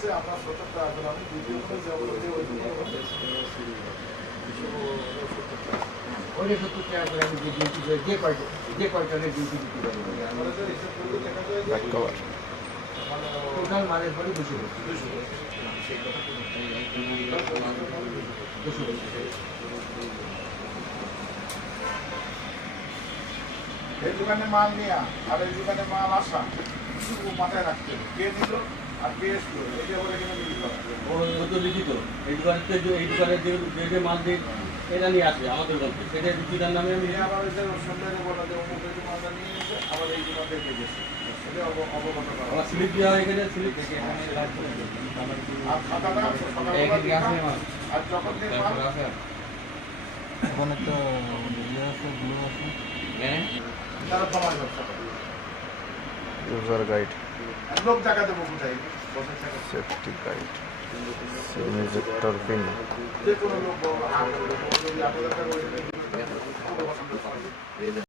হচ্ছে আপনার 70 টাকা করে আমি দ্বিতীয় করে যাবো যে ওই ওই 70 টাকা করে আমি ডিউটি করে যে কয়টার ডিউটি দিতে পারি আমরা যে হিসাব করলে দেখা যায় যে টোটাল মালের পরে 200 এই দোকানে মাল নেওয়া আর এই দোকানে মাল আসা শুধু মাথায় রাখতে হবে কে দিল আর কে এসলো এটা বলে কিন্তু বিক্রি করা ও তো লিখিত এই দোকানে যে মাল দিয়ে এটা নিয়ে আসবে আমাদের কাছে সেটা বিক্রিটার নামে আমি আবার ওই যে সন্ধ্যায় বলা যে অমুক এই মালটা নিয়ে এসে আবার এই দোকান থেকে গেছে সেটা অবগত করা আমার স্লিপ দেওয়া হয় এখানে স্লিপ আর খাতাটা সকালবেলা দিলাম, আর যখন দিয়ে মাল ওখানে তো ইয়ে আছে ব্লু আছে তারা সমাজ ব্যবসা করে यूजर गाइड লোক টাকা দেবো কোথায় বসে টাকা सेफ्टी गाइड सेक्टर पिन যে কোনো লোক যদি 8,000 টাকা করে